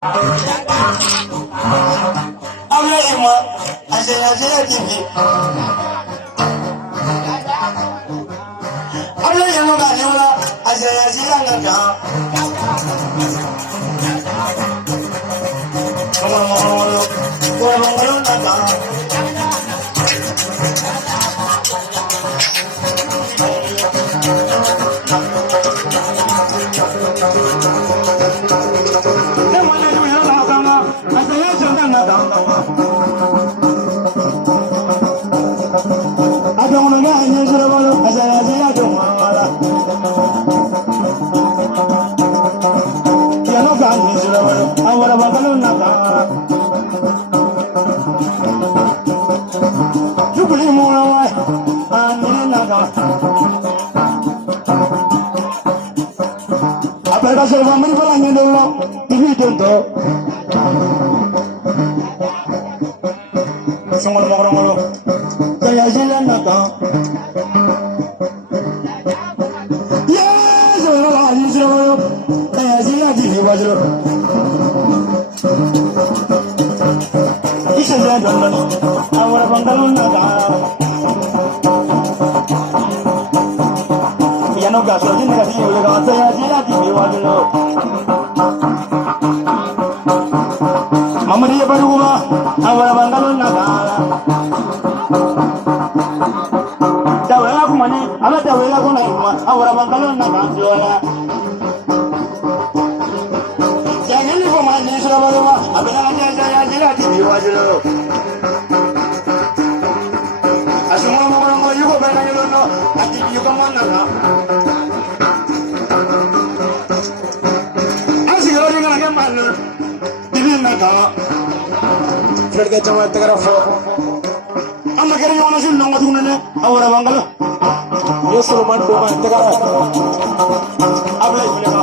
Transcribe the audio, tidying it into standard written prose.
Ablaima, Azaya TV. Ablaima Ganyola, Azaya Zilanga. Saya family palangnya dulu, TV contoh. Sungguh moro-moro, saya jalan naga. Ya, sungguh lagi sungguh, saya jalan TV baju. Isa jalan, awal bangkalun naga. Ya no gasto di negativo, le gasto ya jalan TV baju. Mamadi baru rumah, awal bangkalun naga. Dawela kumani, ala dawela kuna rumah, awal bangkalun naga juara. Jangan lupa mandi sudah baru rumah, abang aja saya jalan di bawah dulu. Asumma mau juga berani dulu, nanti juga mana nak? Asih orang yang lagi mana? Naga, Freddy cuma tegarafo. Anda kira yang mana sih nongak tu nene? Awal banggal. Yo Sulman tu mah tegarafo. Abang boleh